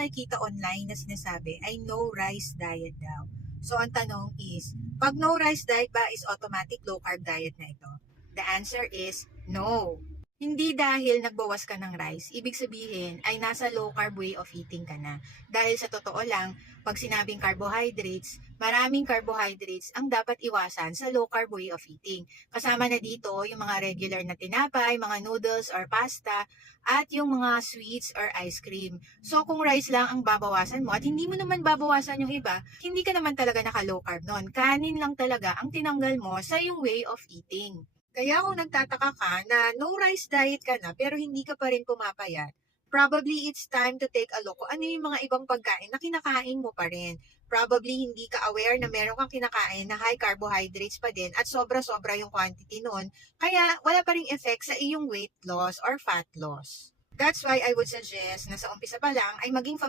nakikita online na sinasabi ay no rice diet daw. So ang tanong is, pag no rice diet ba is automatic low carb diet na ito? The answer is no. Hindi dahil nagbawas ka ng rice, ibig sabihin ay nasa low carb way of eating ka na. Dahil sa totoo lang, pag sinabing carbohydrates, maraming carbohydrates ang dapat iwasan sa low carb way of eating. Kasama na dito yung mga regular na tinapay, mga noodles or pasta, at yung mga sweets or ice cream. So kung rice lang ang babawasan mo at hindi mo naman babawasan yung iba, hindi ka naman talaga naka low carb nun. Kanin lang talaga ang tinanggal mo sa yung way of eating. Kaya kung nagtataka ka na no rice diet ka na pero hindi ka pa rin pumapayat, probably it's time to take a look kung ano yung mga ibang pagkain na kinakain mo pa rin. Probably hindi ka aware na meron kang kinakain na high carbohydrates pa din at sobra-sobra yung quantity nun. Kaya wala pa rin effect sa iyong weight loss or fat loss. That's why I would suggest na sa umpisa pa lang ay maging